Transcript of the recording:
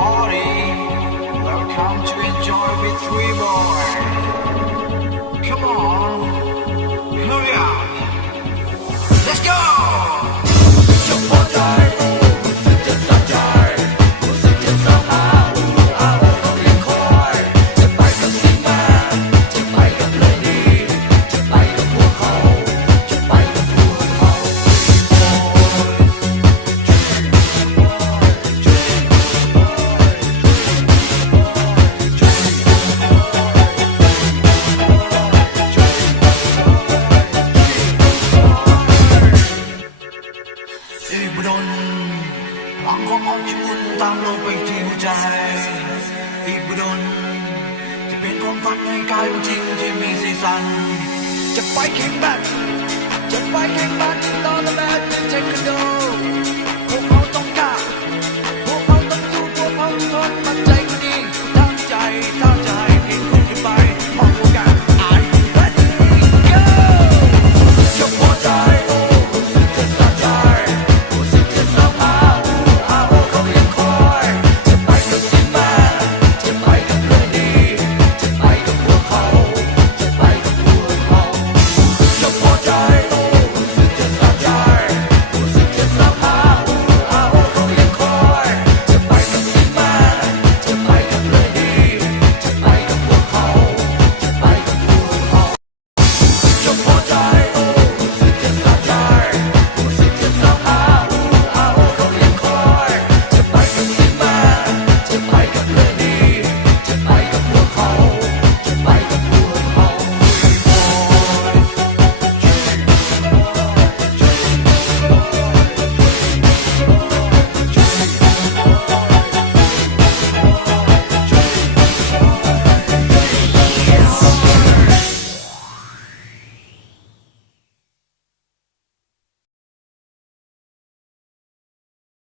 party. Welcome to enjoy with three boy. Come on, hurry up. Let's go. จะพอใจรู้สึกจะสะใจรู้สึกจะสะอาดต้องเรียกคอยจะไปกับซิงแมนจะไปกับเลดี้จะไปกับพวกเขาจะไปกับพวกเขา อีบดนหวังของเอาชีวิตตามลงไปที่หัวใจอีบดนจะเป็นความฝันให้กลายเป็นจริงที่มีสีสันจะไปแข่งแบดจะไปแข่งแบดตอนละแบดจะเทคโน